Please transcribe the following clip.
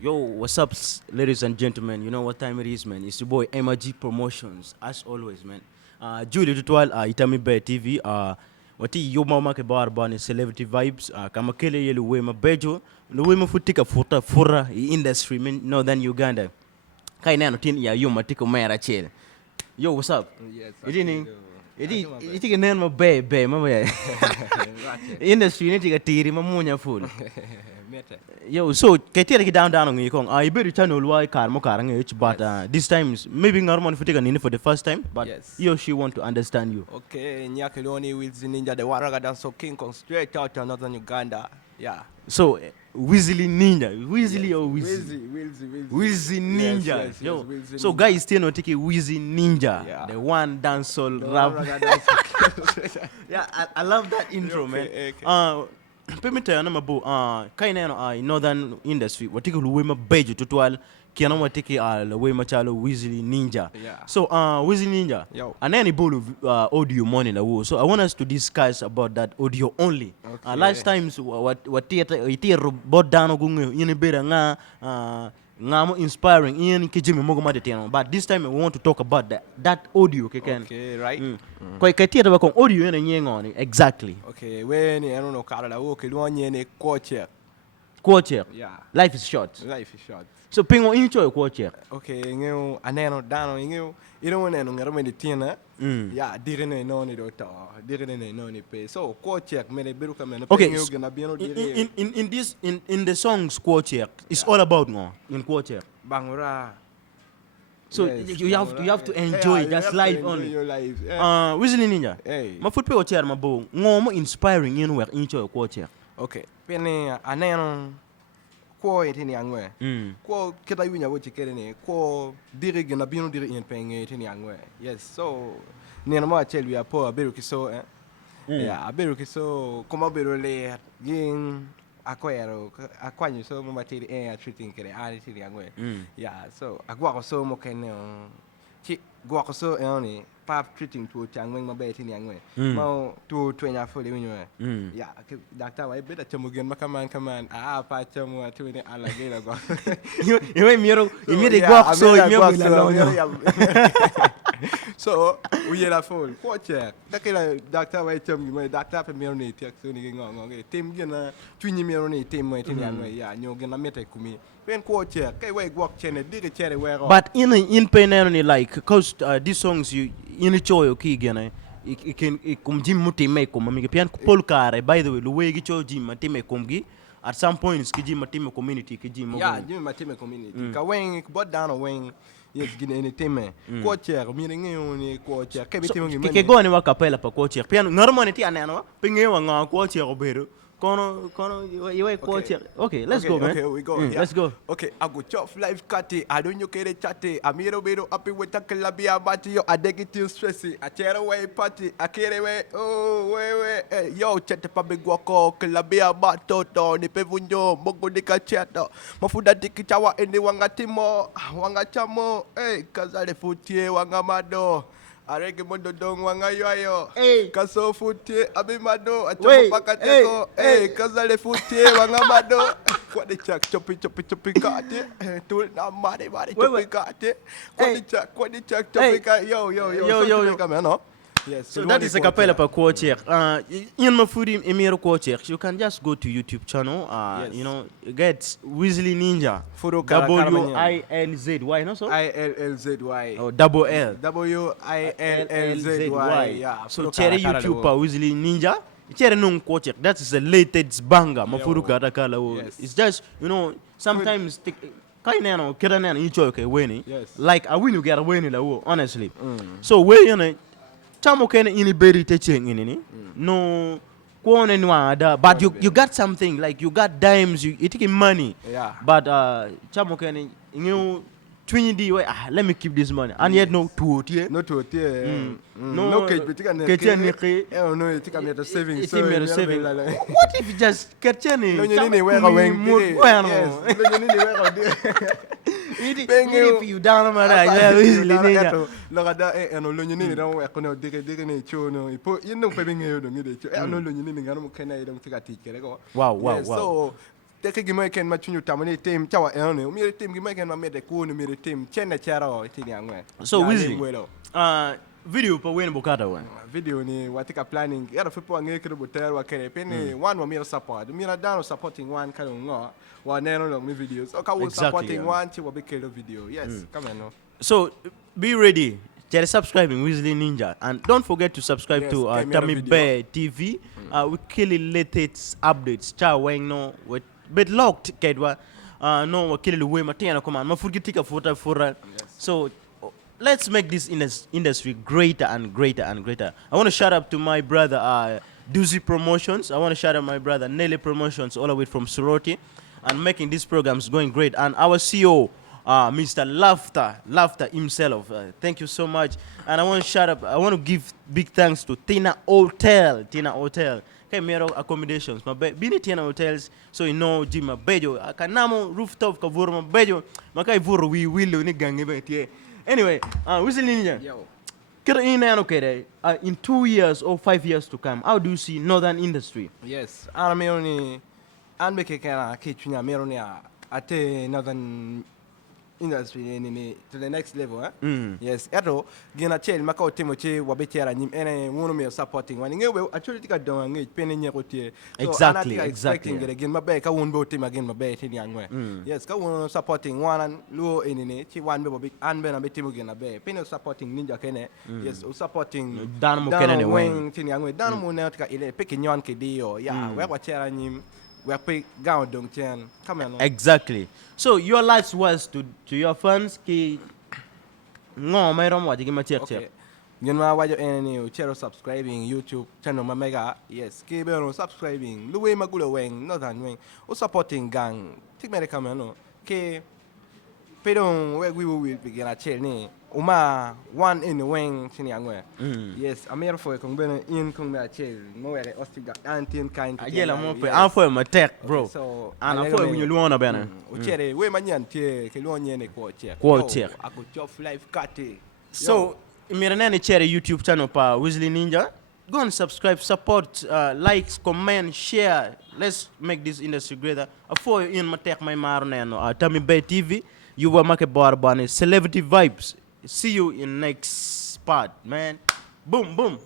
Yo, what's up, ladies and gentlemen? You know what time it is, man. It's your boy MRG Promotions, as always, man. Julie Tutual, Itami Bear TV. Wati yo mama ke bar bani celebrity vibes. Kama kele ye luwe ma bejo, luwe ma futika futa fura industry, man. Northern Uganda. Kai nano tin ya yo matiko mera chill. Yo, what's up? Yes, Iti ning. Acholi. Iti ke nen ma be mama ya. Industry ni tika tiri ma munya full. Mete. Yo, so ketira ki down on yikong. I better channel why car mo karang but this times maybe normal if you take an for the first time, but Yes. he or she want to understand you. Okay, Nyakeloni Willzy Ninja, the Waraga Danso King, come straight out to northern Uganda. Yeah. So Willzy Ninja, Willzy or Willzy, Willzy, Willzy. Willzy Ninja. Yes, Yo, Willzy so Ninja. guys still not taking Willzy Ninja, Yeah. the one dancehall The rap. Waraga Danso Yeah, I love that intro, Okay, man. Let me tell you, mabu. Kaina in northern industry. Watiki luwema bejo tutual. Kiana watiki luwema chalo Willzy Ninja. Yeah. So Willzy Ninja. Yo. And then bolu audio money la wo. So I want us to discuss about that audio only. Okay. Last times what theater bot down ogunge yini bera nga mo inspiring yini kijimi mogo made teno. But this time we want to talk about that audio Okay, right? Kwa theater ba kong audio yene nyengoni exactly. Okay, when I don't know, Carla, okay, one year, coach. Quote here. Yeah. Life is short. Life is short. So pingo incho quote here. Okay, ngeu aneno dano ngeu ino neno ngero me tina. Ya direne no ni do to. Direne no ni pe. So ko check me le biru kameno Okay. ngeu gena bieno dire. In the songs quote here, it's all about no in quote here. Bangura. So Yes, you have to enjoy. That's life only. Your life. Yeah. Willzy Ninja. Hey. Ma foot pe quote here ma bo ngomo inspiring in work incho quote here. Okay. Pene aneno ko etini angwe. Ko kita yunya wo chikere ne ko dire gena bieno dire in penge etini angwe. Yes. So neno ma chelu ya po aberu kiso eh. Yeah, aberu kiso como aberu le gin akwero akwanyu so mo matiri treating kere ari tiri angwe. Yeah, so agwa ko so mo kene chi gwa ko so oni pap treating to changwe mo be tini angwe. Mo to twenya fole winyo. Yeah, doctor wa beta chamugen makaman pa chamu atwini ala gela go. You miro go so you So we had a phone. Watch it. Dakila doctor wa chum my doctor pe mero ni tek so ni ngong tim gena twini mero ni tim mo tin yang ya nyo gena mete kumi. Pen ko che kai we gwak chene dire chere we ro. But in pain only like cause these songs you in choyo ki gena it can jim muti me kum mi pian pol kare by the way lu we gi cho jim mati me kum gi at some points ki jim mati me community ki jim mo Yeah, jim mati me community. Ka wing bot down a wing. Yes, gina any time. Ko che mi ngi ni ko che kai bi tim ngi. Ke go ni wa kapela pa coach pian normal ti anano pinge wa nga coach obero kono you coach. Okay, let's go, man. Okay, we go. Yeah. Let's go. Okay, I go chop life cutty. I don't you care chatty. I made a bit up with a calabia batty. I dig it too stressy. I tear away party. I carry away. Oh, wait. Yo, chat the public wako. Calabia bato. Ni pevunyo. Mogo de cachato. Mafuda diki chawa in the wangatimo. Wangachamo. Hey, kazale futie wangamado. Arege mondo dong wanga yoyo. Hey. Kaso futie abimado. Wait, Achomo pakateko. Hey, kazale futie wangamado. What the chuck choppy kate. To na mare choppy kate. What the chuck choppy kate. Yo. Come on, no? Yes. So that is a capella per quote here. In my food Emiro quote here. You can just go to YouTube channel. Yes. You know, get Willzy Ninja. Furo WILZY. No so? ILLZY. Oh, double L. WILLZY. Yeah. So cherry YouTube pa Willzy Ninja. Cherry nung quote here. That is the latest banger. Mafuru karakala. Yes. It's just sometimes. Kainano kiranano icho okay weni. Yes. Like I win you get a weni la wo honestly. So where you know chamo kene ini beri teaching ini no kuone nwada but you got something like you got dimes you taking money. Yeah. But chamo kene you twinny di way let me keep this money and yet no to it. No to it. No cage bitika ne. Kete ne ke. No it tika me the saving. It's me saving. What if you just kete ne? No ni we ga wen. Yes. No ni we ga di. If you down man yeah Willzy Ninja. Logada no lo nyini ran we ko no dire ne cho no ipo yin no pe binge yo no ngide cho no lo nyini ngano mo kana idam tika tikere ko. Wow. So teke gima ken machunyu tamani team chawa ene umire team gima ken mamede kunu mire team chene charo itini angwe So Willzy, video pa wen bokata wan. video ni watika planning yara fipo angeke botel wa kere pene one wa mira support mira down supporting one kalo ngo wa neno long mi videos okay we supporting one chi wa bekelo video yes come on no. So be ready. Just subscribing Willzy Ninja and don't forget to subscribe to Tammy Bear TV. We kill latest updates. Cha weng no with bit locked kedwa. No we kill we matena command. Ma forgetika for so let's make this industry greater and greater and greater. I want to shout out to my brother Doozy Promotions. I want to shout out my brother Nelly Promotions all the way from Sorority and making these programs going great. And our CEO, Mr. Laughter himself. Thank you so much. And I want to give big thanks to Tina Hotel. Okay, mero accommodations. Bini Tina Hotels, so you know Jima Bejo. Kanamo rooftop kavuro Bejo. Makai vuro we will ni gange. Anyway, Willzy Ninja. Yo. In 2 years or 5 years to come, how do you see northern industry? Yes, ana meroni anbeke kana kichunya meroni ate northern industry ni to the next level yes eto gina chel makao timo che wabetiara nyim ene wono me supporting wani ngewe actually tika don nge pene nyekotie exactly gin mabe ka won bo tim again mabe tin yangwe yes ka won supporting one luo enini chi one be bobi anbe na betimo gina be pene supporting ninja kene yes o supporting dan mo kene ne wing tin yangwe dan mo ne tika ile peke nyon ke dio ya we wachera nyim we are down dong chen come on exactly. So your last words to your fans ki ngo may rom wadi ma check check. Ngeen ma wajo ene chero subscribing YouTube channel ma mega yes ki be no subscribing luwe magulo weng northern wing o supporting gang tik mere come no ke pedon we will begin a chel ni uma one in the wing chini angwe yes amir for kong bene in kong me a chel no we ostiga antin kind ajela mo pe an for ma tech bro so an for we luona bene o chere we manyan tie ke luonye ne ko che ako job life kate so mirenene chere YouTube channel pa Willzy Ninja. Go and subscribe, support, likes, comment, share. Let's make this industry greater. For in matek my marne Tammy Bear TV. You were make a celebrity vibes. See you in next part, man. Boom, boom.